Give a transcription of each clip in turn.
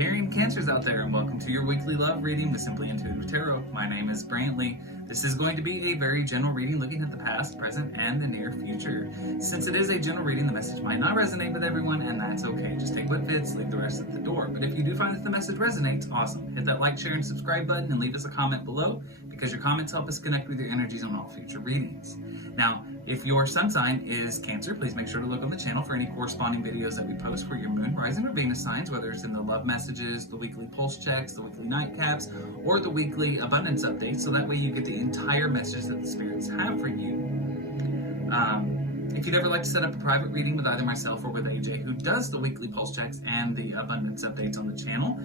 caring Cancers out there, and welcome to your weekly love reading with Simply Intuitive Tarot. My name is Brantley. This is going to be a very general reading looking at the past, present, and the near future. Since it is a general reading, the message might not resonate with everyone, and that's okay. Just take what fits, leave the rest at the door. But if you do find that the message resonates, awesome. Hit that like, share, and subscribe button, and leave us a comment below, because your comments help us connect with your energies on all future readings. Now, if your sun sign is Cancer, please make sure to look on the channel for any corresponding videos that we post for your moon, rising, or Venus signs, whether it's in the love messages, the weekly pulse checks, the weekly nightcaps, or the weekly abundance updates, so that way you get the entire message that the spirits have for you. If you'd ever like to set up a private reading with either myself or with AJ, who does the weekly pulse checks and the abundance updates on the channel,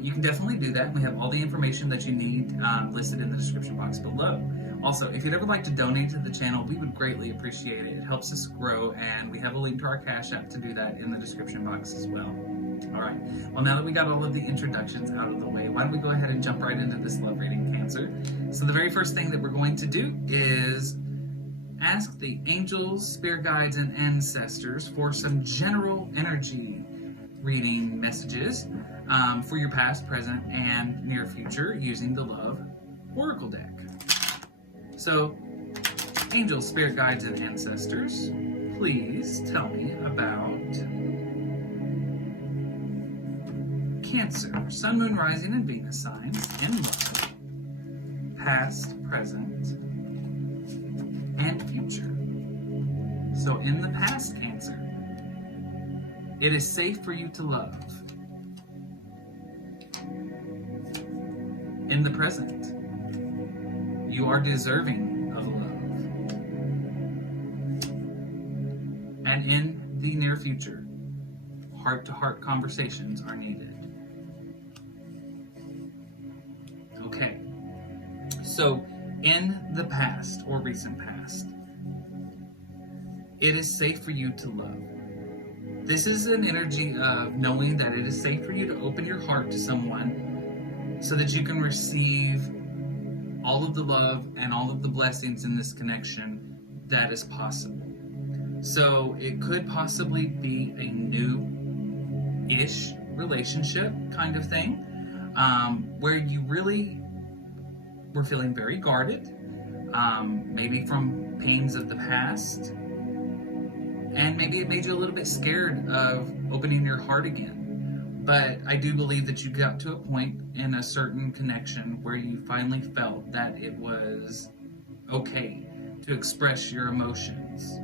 you can definitely do that. We have all the information that you need listed in the description box below. Also, if you'd ever like to donate to the channel, we would greatly appreciate it. It helps us grow, and we have a link to our Cash App to do that in the description box as well. All right, well, now that we got all of the introductions out of the way, why don't we go ahead and jump right into this love reading, Cancer. So the very first thing that we're going to do is ask the angels, spirit guides, and ancestors for some general energy reading messages for your past, present, and near future using the Love Oracle deck. So, angels, spirit guides, and ancestors, please tell me about Cancer, Sun, Moon, Rising, and Venus signs in love, past, present, and future. So in the past, Cancer, it is safe for you to love. In the present, you are deserving of love. And in the near future, heart-to-heart conversations are needed. Okay, so in the past or recent past, it is safe for you to love. This is an energy of knowing that it is safe for you to open your heart to someone so that you can receive all of the love and all of the blessings in this connection that is possible. So it could possibly be a new-ish relationship kind of thing, where you really were feeling very guarded, maybe from pains of the past, and maybe it made you a little bit scared of opening your heart again. But I do believe that you got to a point in a certain connection where you finally felt that it was okay to express your emotions.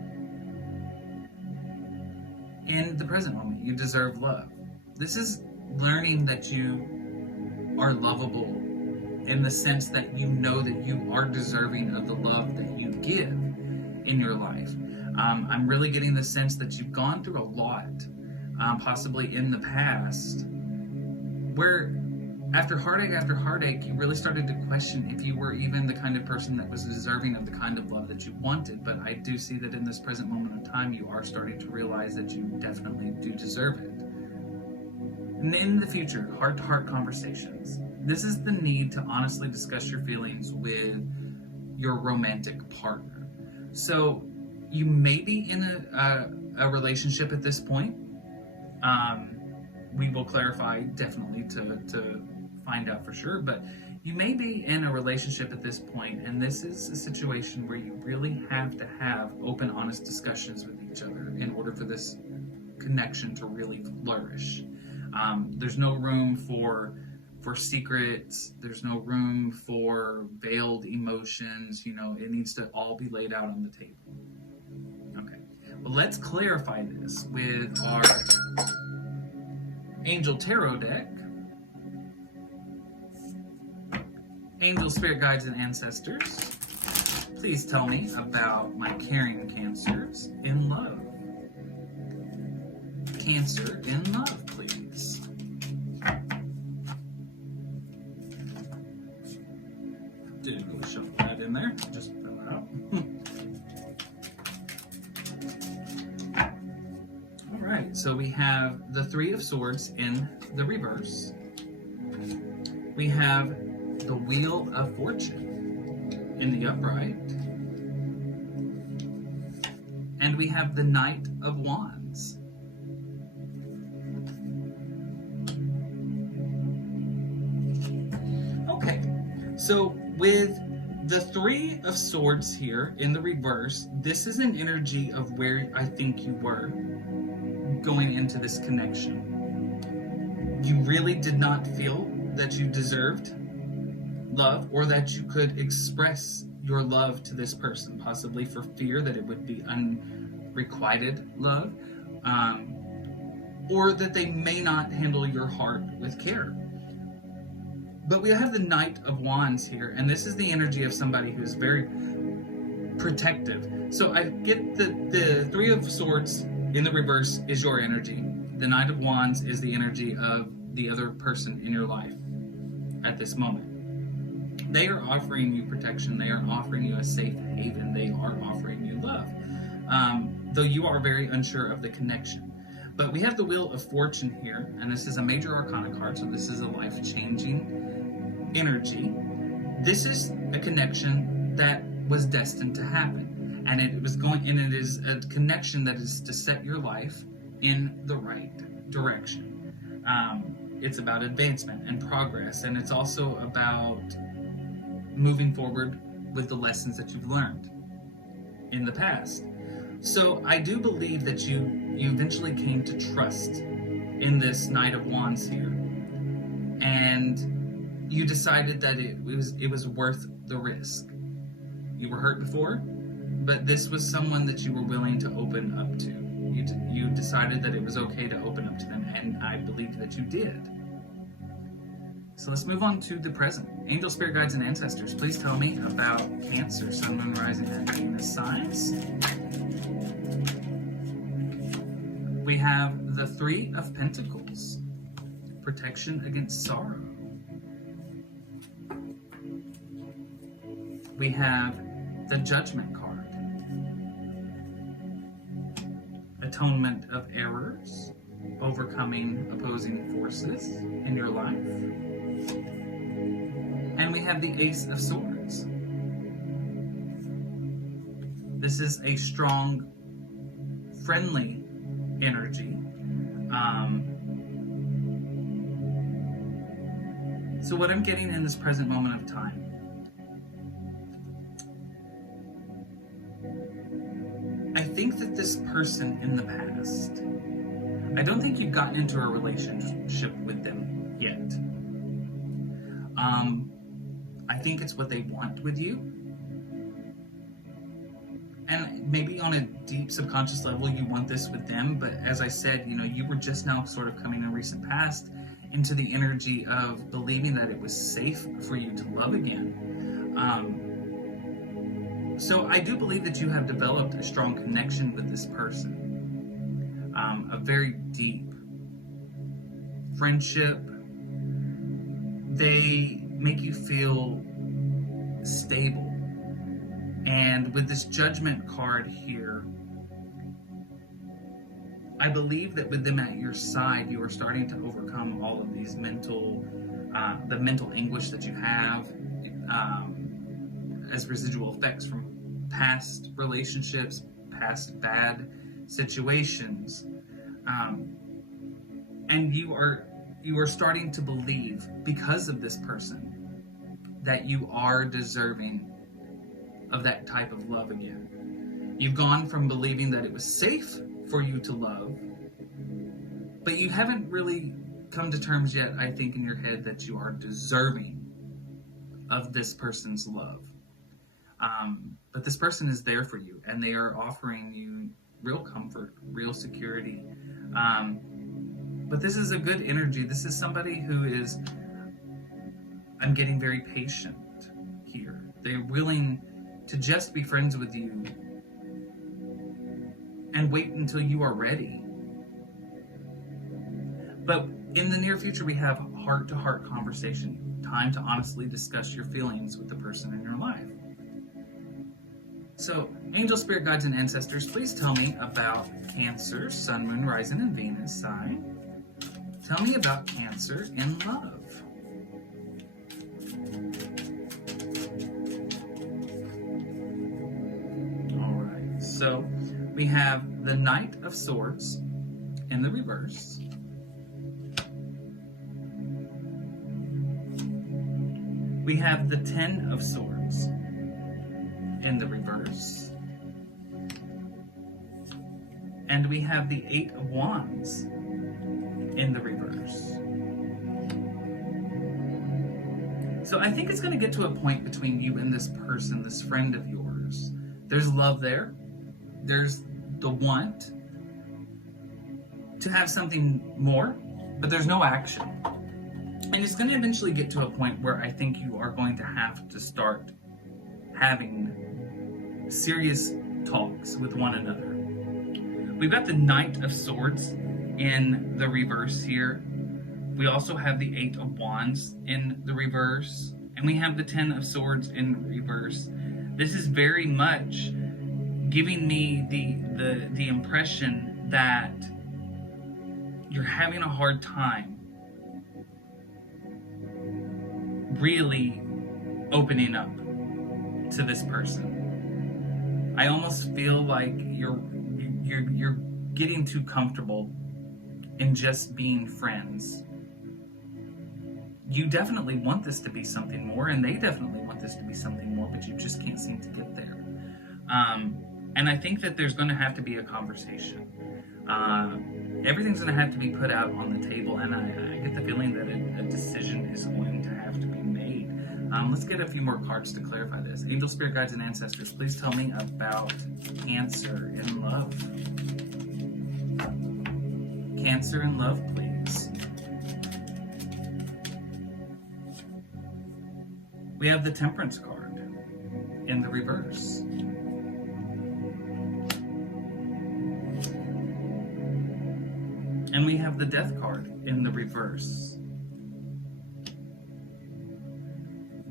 In the present moment, you deserve love. This is learning that you are lovable in the sense that you know that you are deserving of the love that you give in your life. I'm really getting the sense that you've gone through a lot, possibly in the past, where after heartache, you really started to question if you were even the kind of person that was deserving of the kind of love that you wanted. But I do see that in this present moment of time, you are starting to realize that you definitely do deserve it. And in the future, heart-to-heart conversations. This is the need to honestly discuss your feelings with your romantic partner. So you may be in a relationship at this point. We will clarify definitely to find out for sure, but you may be in a relationship at this point, and this is a situation where you really have to have open, honest discussions with each other in order for this connection to really flourish. There's no room for secrets. There's no room for veiled emotions. You know, it needs to all be laid out on the table. Okay, well, let's clarify this with our Angel Tarot deck. Angel, spirit guides, and ancestors, please tell me about my caring Cancers in love. Cancer in love, please. Didn't really shuffle that in there, just fill it out. Alright, so we have the Three of Swords in the reverse. We have the Wheel of Fortune in the upright. And we have the Knight of Wands. So with the Three of Swords here in the reverse, this is an energy of where I think you were going into this connection. You really did not feel that you deserved love or that you could express your love to this person, possibly for fear that it would be unrequited love, or that they may not handle your heart with care. But we have the Knight of Wands here, and this is the energy of somebody who's very protective. So I get the Three of Swords in the reverse is your energy. The Knight of Wands is the energy of the other person in your life at this moment. They are offering you protection. They are offering you a safe haven. They are offering you love. Though you are very unsure of the connection. But we have the Wheel of Fortune here, and this is a major arcana card, so this is a life-changing energy. This is a connection that was destined to happen, and it is a connection that is to set your life in the right direction. It's about advancement and progress, and it's also about moving forward with the lessons that you've learned in the past. So I do believe that you eventually came to trust in this Knight of Wands here, and you decided that it was worth the risk. You were hurt before, but this was someone that you were willing to open up to. You decided that it was okay to open up to them, and I believe that you did. So let's move on to the present. Angel, spirit guides, and ancestors, please tell me about Cancer, Sun, Moon, Rising, and Venus signs. We have the Three of Pentacles, protection against sorrow. We have the Judgment card, atonement of errors, overcoming opposing forces in your life. And we have the Ace of Swords. This is a strong, friendly energy. So what I'm getting in this present moment of time, I think that this person in the past, I don't think you've gotten into a relationship with them yet. I think it's what they want with you. And maybe on a deep subconscious level, you want this with them. But as I said, you were just now sort of coming in recent past into the energy of believing that it was safe for you to love again. So I do believe that you have developed a strong connection with this person. A very deep friendship. They make you feel stable. And with this Judgment card here, I believe that with them at your side, you are starting to overcome all of these the mental anguish that you have as residual effects from past relationships, past bad situations. And you are starting to believe, because of this person, that you are deserving of that type of love again. You've gone from believing that it was safe for you to love, but you haven't really come to terms yet, I think, in your head that you are deserving of this person's love. But this person is there for you, and they are offering you real comfort, real security. But this is a good energy. This is somebody who is, I'm getting very patient here. They're willing to just be friends with you and wait until you are ready. But in the near future, we have heart-to-heart conversation, time to honestly discuss your feelings with the person in your life. So, angel, spirit guides, and ancestors, please tell me about Cancer, Sun, Moon, Rising, and Venus sign. Tell me about Cancer in love. So we have the Knight of Swords in the reverse. We have the Ten of Swords in the reverse. And we have the Eight of Wands in the reverse. So I think it's going to get to a point between you and this person, this friend of yours. There's love there. There's the want to have something more, but there's no action. And it's going to eventually get to a point where I think you are going to have to start having serious talks with one another. We've got the Knight of Swords in the reverse here. We also have the Eight of Wands in the reverse. And we have the Ten of Swords in reverse. This is very much giving me the impression that you're having a hard time really opening up to this person. I almost feel like you're getting too comfortable in just being friends. You definitely want this to be something more, and they definitely want this to be something more, but you just can't seem to get there. And I think that there's going to have to be a conversation. Everything's going to have to be put out on the table, and I get the feeling that a decision is going to have to be made. Let's get a few more cards to clarify this. Angel, spirit guides, and ancestors, please tell me about Cancer in love. Cancer in love, please. We have the Temperance card in the reverse. And we have the Death card in the reverse.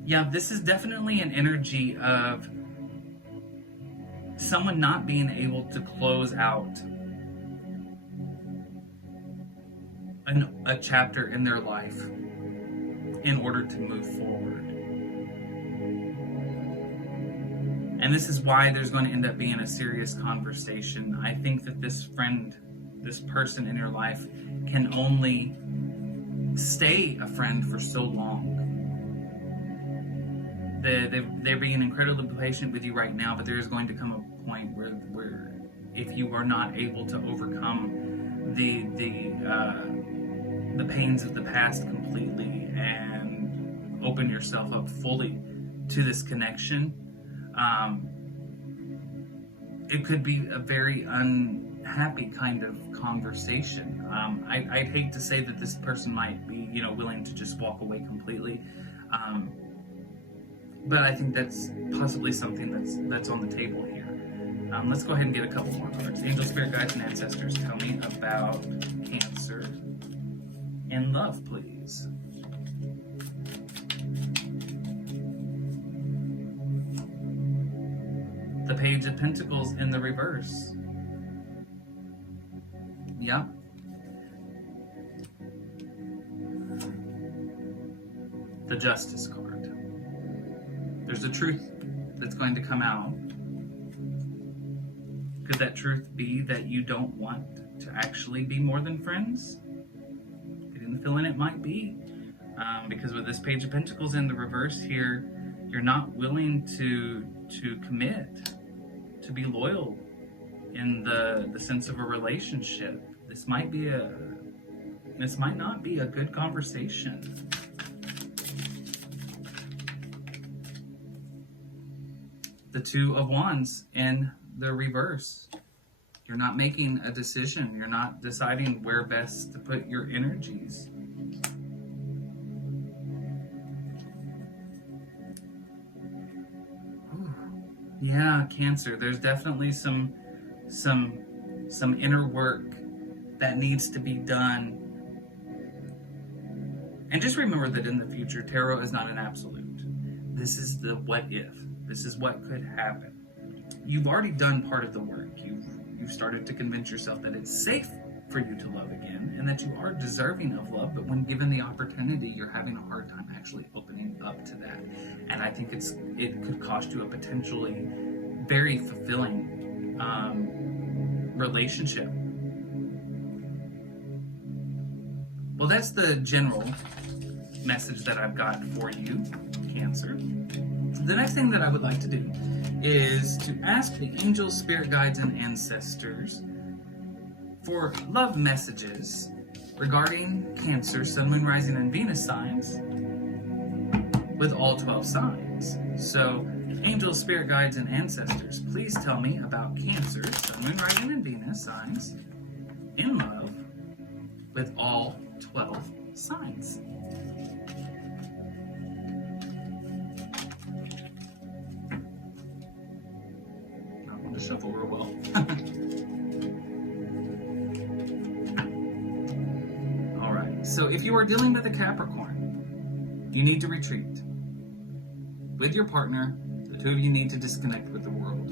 Yeah, this is definitely an energy of someone not being able to close out a chapter in their life in order to move forward. And this is why there's going to end up being a serious conversation. I think that this friend, this person in your life, can only stay a friend for so long. They're being incredibly patient with you right now, but there is going to come a point where if you are not able to overcome the pains of the past completely and open yourself up fully to this connection, it could be a very unhappy kind of conversation. I'd hate to say that this person might be, willing to just walk away completely. But I think that's possibly something that's on the table here. Let's go ahead and get a couple more cards. Angel, spirit guides, and ancestors, tell me about Cancer in love, please. The Page of Pentacles in the reverse. Yeah. The Justice card. There's a truth that's going to come out. Could that truth be that you don't want to actually be more than friends? Getting the feeling it might be. Because with this Page of Pentacles in the reverse here, you're not willing to commit, to be loyal in the sense of a relationship. This might not be a good conversation. The Two of Wands in the reverse. You're not making a decision. You're not deciding where best to put your energies. Ooh. Yeah, Cancer. There's definitely some inner work that needs to be done. And just remember that in the future, tarot is not an absolute. This is the what if. This is what could happen. You've already done part of the work. You've started to convince yourself that it's safe for you to love again and that you are deserving of love, but when given the opportunity, you're having a hard time actually opening up to that. And I think it could cost you a potentially very fulfilling relationship. Well, that's the general message that I've got for you Cancer. The next thing that I would like to do is to ask the angels, spirit guides, and ancestors for love messages regarding Cancer, Sun, Moon, Rising, and Venus signs with all 12 signs. So, angels, spirit guides, and ancestors, please tell me about Cancer, Sun, Moon, Rising, and Venus signs in love with all 12 signs. Not going to shuffle real well. Alright, so if you are dealing with a Capricorn, you need to retreat. With your partner, the two of you need to disconnect with the world.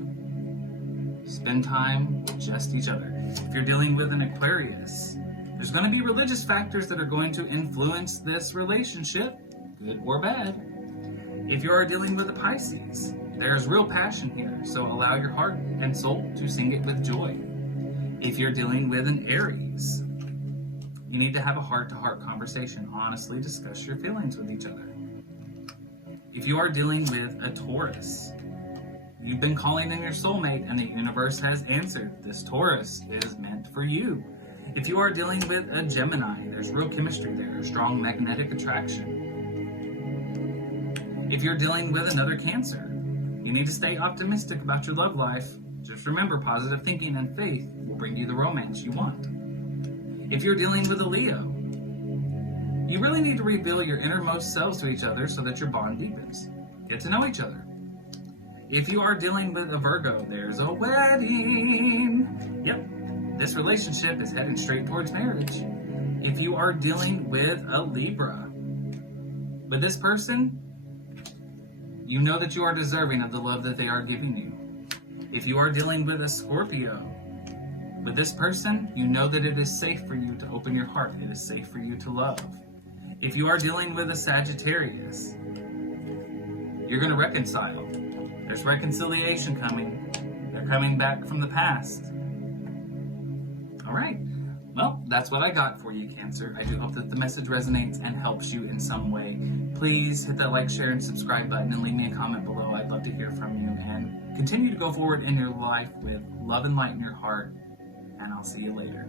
Spend time with just each other. If you're dealing with an Aquarius, there's going to be religious factors that are going to influence this relationship, good or bad. If you are dealing with a Pisces, there's real passion here, so allow your heart and soul to sing it with joy. If you're dealing with an Aries, you need to have a heart-to-heart conversation. Honestly discuss your feelings with each other. If you are dealing with a Taurus, you've been calling in your soulmate and the universe has answered. This Taurus is meant for you. If you are dealing with a Gemini, there's real chemistry there, a strong magnetic attraction. If you're dealing with another Cancer, you need to stay optimistic about your love life. Just remember, positive thinking and faith will bring you the romance you want. If you're dealing with a Leo, you really need to reveal your innermost selves to each other so that your bond deepens. Get to know each other. If you are dealing with a Virgo, there's a wedding. Yep, this relationship is heading straight towards marriage. If you are dealing with a Libra, with this person, you know that you are deserving of the love that they are giving you. If you are dealing with a Scorpio, with this person, you know that it is safe for you to open your heart. It is safe for you to love. If you are dealing with a Sagittarius, you're going to reconcile. There's reconciliation coming. They're coming back from the past. All right. Well, that's what I got for you, Cancer. I do hope that the message resonates and helps you in some way. Please hit that like, share, and subscribe button and leave me a comment below. I'd love to hear from you. And continue to go forward in your life with love and light in your heart. And I'll see you later.